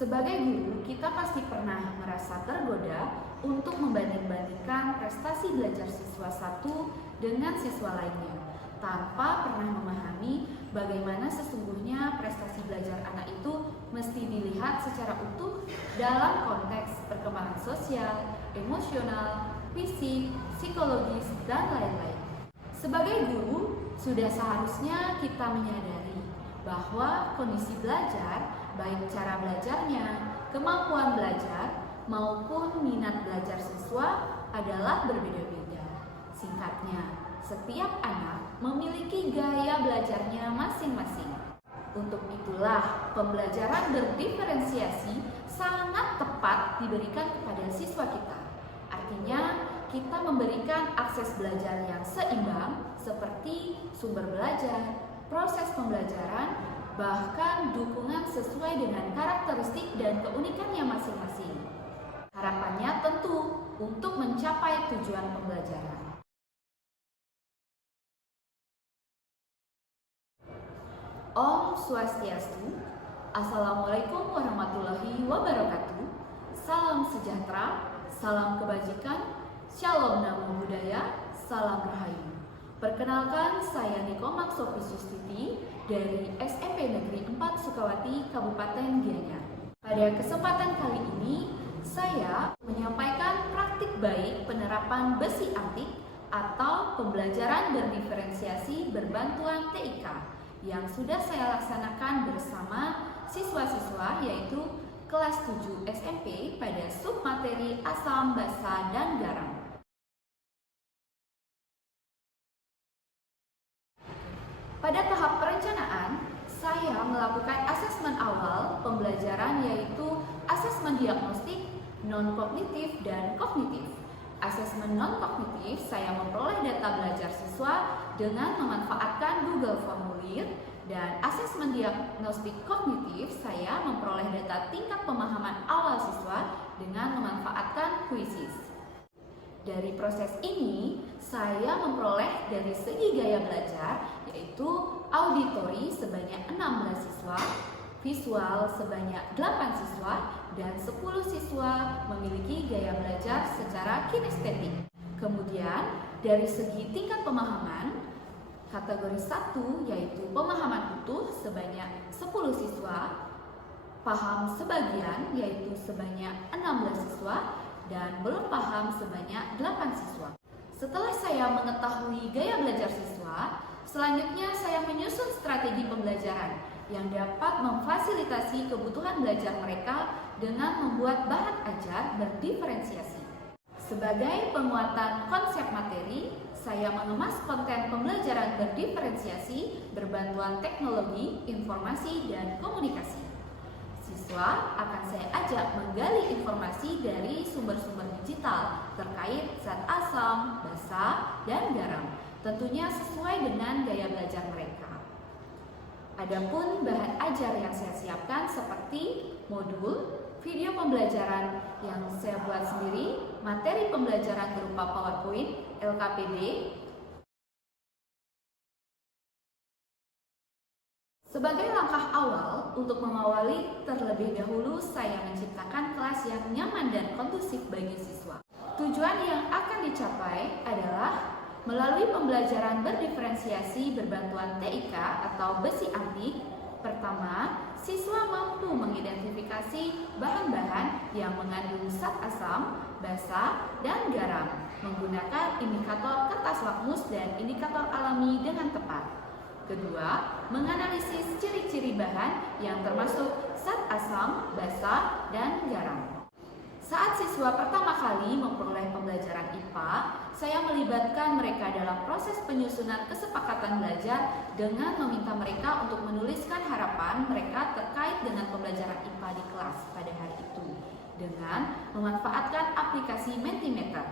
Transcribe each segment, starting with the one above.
Sebagai guru, kita pasti pernah merasa tergoda untuk membanding-bandingkan prestasi belajar siswa satu dengan siswa lainnya, tanpa pernah memahami bagaimana sesungguhnya prestasi belajar anak itu mesti dilihat secara utuh dalam konteks perkembangan sosial, emosional, fisik, psikologis, dan lain-lain. Sebagai guru, sudah seharusnya kita menyadari bahwa kondisi belajar, baik cara belajarnya, kemampuan belajar, maupun minat belajar siswa adalah berbeda-beda. Singkatnya, setiap anak memiliki gaya belajarnya masing-masing. Untuk itulah, pembelajaran berdiferensiasi sangat tepat diberikan kepada siswa kita. Artinya, kita memberikan akses belajar yang seimbang seperti sumber belajar, proses pembelajaran, bahkan dukungan sesuai dengan karakteristik dan keunikannya masing-masing. Harapannya tentu untuk mencapai tujuan pembelajaran. Om Swastiastu. Assalamualaikum warahmatullahi wabarakatuh. Salam sejahtera, salam kebajikan, shalom namo buddhaya, salam rahayu. Perkenalkan, saya Nikomak Sofisustiti dari SMP Negeri 4 Sukawati, Kabupaten Gianyar. Pada kesempatan kali ini, saya menyampaikan praktik baik penerapan besi antik atau pembelajaran berdiferensiasi berbantuan TIK yang sudah saya laksanakan bersama siswa-siswa yaitu kelas 7 SMP pada submateri asam, basa, dan garam. Pada tahap perencanaan, saya melakukan asesmen awal pembelajaran yaitu asesmen diagnostik, non-kognitif, dan kognitif. Asesmen non-kognitif, saya memperoleh data belajar siswa dengan memanfaatkan Google Formulir, dan asesmen diagnostik kognitif, saya memperoleh data tingkat pemahaman awal siswa dengan memanfaatkan kuisis. Dari proses ini, saya memperoleh dari segi gaya belajar, yaitu auditori sebanyak 16 siswa, visual sebanyak 8 siswa, dan 10 siswa memiliki gaya belajar secara kinestetik. Kemudian, dari segi tingkat pemahaman, kategori 1 yaitu pemahaman utuh sebanyak 10 siswa, paham sebagian yaitu sebanyak 16 siswa, dan belum paham sebanyak 8 siswa. Setelah saya mengetahui gaya belajar siswa, selanjutnya saya menyusun strategi pembelajaran yang dapat memfasilitasi kebutuhan belajar mereka dengan membuat bahan ajar berdiferensiasi. Sebagai penguatan konsep materi, saya mengemas konten pembelajaran berdiferensiasi berbantuan teknologi, informasi, dan komunikasi. Siswa akan saya ajak menggali informasi dari sumber-sumber digital terkait zat asam, basa, dan garam, tentunya sesuai dengan gaya belajar mereka. Adapun bahan ajar yang saya siapkan seperti modul, video pembelajaran yang saya buat sendiri, materi pembelajaran berupa PowerPoint, LKPD. Sebagai langkah awal untuk mengawali, terlebih dahulu saya menciptakan kelas yang nyaman dan kondusif bagi siswa. Tujuan yang akan dicapai adalah melalui pembelajaran berdiferensiasi berbantuan TIK atau besi antik. Pertama, siswa mampu mengidentifikasi bahan-bahan yang mengandung zat asam, basa, dan garam menggunakan indikator kertas lakmus dan indikator alami dengan tepat. Kedua, menganalisis ciri-ciri bahan yang termasuk zat asam, basa, dan garam. Saat siswa pertama kali memperoleh pembelajaran IPA, saya melibatkan mereka dalam proses penyusunan kesepakatan belajar dengan meminta mereka untuk menuliskan harapan mereka terkait dengan pembelajaran IPA di kelas pada hari itu dengan memanfaatkan aplikasi Mentimeter.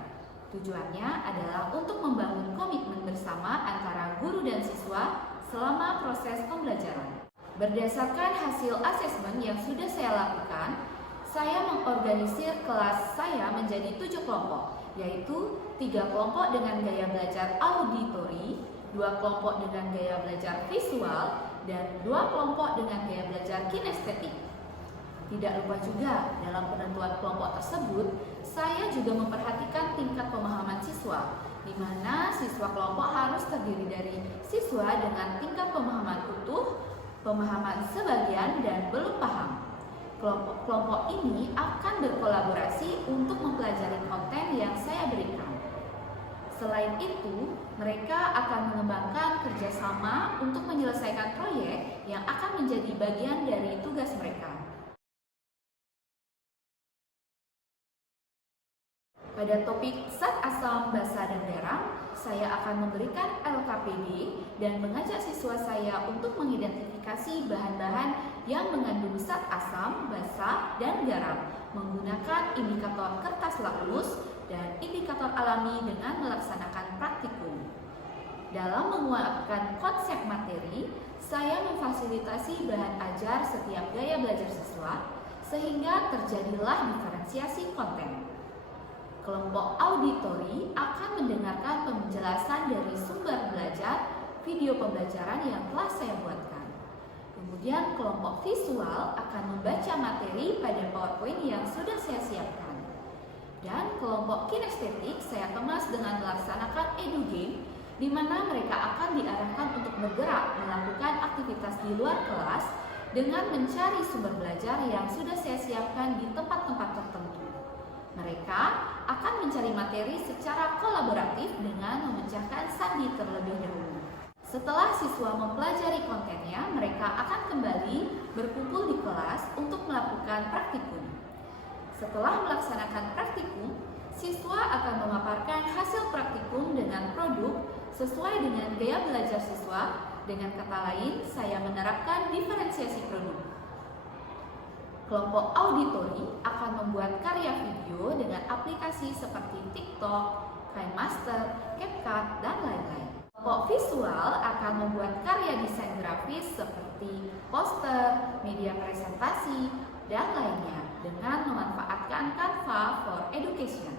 Tujuannya adalah untuk membangun komitmen bersama antara guru dan siswa selama proses pembelajaran. Berdasarkan hasil asesmen yang sudah saya lakukan, saya mengorganisir kelas saya menjadi 7 kelompok, yaitu 3 kelompok dengan gaya belajar auditori, 2 kelompok dengan gaya belajar visual, dan 2 kelompok dengan gaya belajar kinestetik. Tidak lupa juga, dalam penentuan kelompok tersebut, saya juga memperhatikan tingkat pemahaman siswa, di mana siswa kelompok harus terdiri dari siswa dengan tingkat pemahaman utuh, pemahaman sebagian, dan belum paham. Kelompok-kelompok ini akan berkolaborasi untuk mempelajari konten yang saya berikan. Selain itu, mereka akan mengembangkan kerjasama untuk menyelesaikan proyek yang akan menjadi bagian dari tugas mereka. Pada topik zat asam, basa, dan garam, saya akan memberikan LKPD dan mengajak siswa saya untuk mengidentifikasi bahan-bahan yang mengandung zat asam, basa, dan garam menggunakan indikator kertas lakmus dan indikator alami dengan melaksanakan praktikum. Dalam menguatkan konsep materi, saya memfasilitasi bahan ajar setiap gaya belajar siswa sehingga terjadilah diferensiasi konten. Kelompok auditori akan mendengarkan penjelasan dari sumber belajar video pembelajaran yang telah saya buatkan. Kemudian kelompok visual akan membaca materi pada PowerPoint yang sudah saya siapkan. Dan kelompok kinestetik saya kemas dengan melaksanakan edu-game, di mana mereka akan diarahkan untuk bergerak melakukan aktivitas di luar kelas dengan mencari sumber belajar yang sudah saya siapkan di tempat-tempat tertentu. Mereka akan mencari materi secara kolaboratif dengan memecahkan sandi terlebih dahulu. Setelah siswa mempelajari kontennya, mereka akan kembali berkumpul di kelas untuk melakukan praktikum. Setelah melaksanakan praktikum, siswa akan memaparkan hasil praktikum dengan produk sesuai dengan gaya belajar siswa. Dengan kata lain, saya menerapkan diferensiasi produk. Kelompok auditori akan membuat karya video dengan aplikasi seperti TikTok, KineMaster, CapCut, dan lain-lain. Kelompok visual akan membuat karya desain grafis seperti poster, media presentasi, dan lainnya dengan memanfaatkan Canva for Education.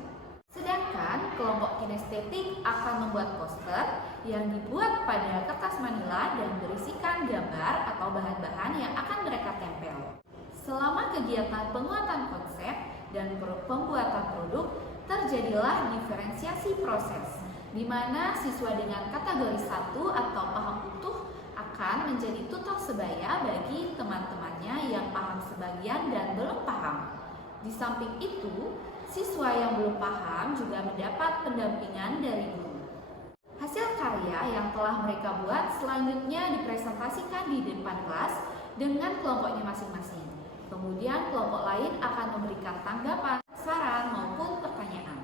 Sedangkan kelompok kinestetik akan membuat poster yang dibuat pada kertas manila dan berisikan gambar atau bahan-bahan yang akan mereka tempel. Selama kegiatan penguatan konsep dan pembuatan produk, terjadilah diferensiasi proses, di mana siswa dengan kategori 1 atau paham utuh akan menjadi tutor sebaya bagi teman-temannya yang paham sebagian dan belum paham. Di samping itu, siswa yang belum paham juga mendapat pendampingan dari guru. Hasil karya yang telah mereka buat selanjutnya dipresentasikan di depan kelas dengan kelompoknya masing-masing. Kemudian kelompok lain akan memberikan tanggapan, saran, maupun pertanyaan.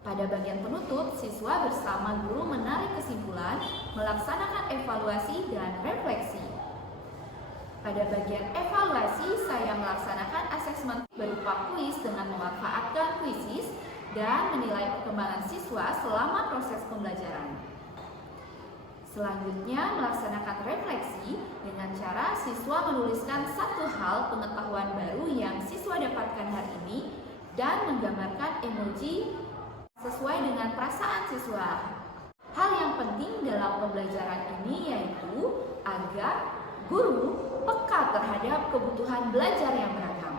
Pada bagian penutup, siswa bersama guru menarik kesimpulan, melaksanakan evaluasi dan refleksi. Pada bagian evaluasi, saya melaksanakan asesmen berupa kuis dengan memanfaatkan kuisis dan menilai perkembangan siswa selama proses pembelajaran. Selanjutnya, melaksanakan refleksi dengan cara siswa menuliskan satu hal pengetahuan baru yang siswa dapatkan hari ini dan menggambarkan emoji sesuai dengan perasaan siswa. Hal yang penting dalam pembelajaran ini yaitu agar guru peka terhadap kebutuhan belajar yang beragam.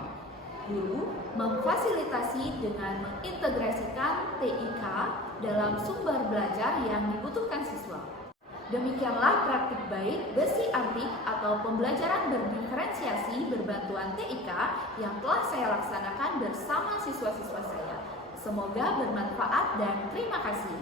Guru memfasilitasi dengan mengintegrasikan TIK dalam sumber belajar yang dibutuhkan siswa. Demikianlah praktik baik besi antik atau pembelajaran berdiferensiasi berbantuan TIK yang telah saya laksanakan bersama siswa-siswa saya. Semoga bermanfaat dan terima kasih.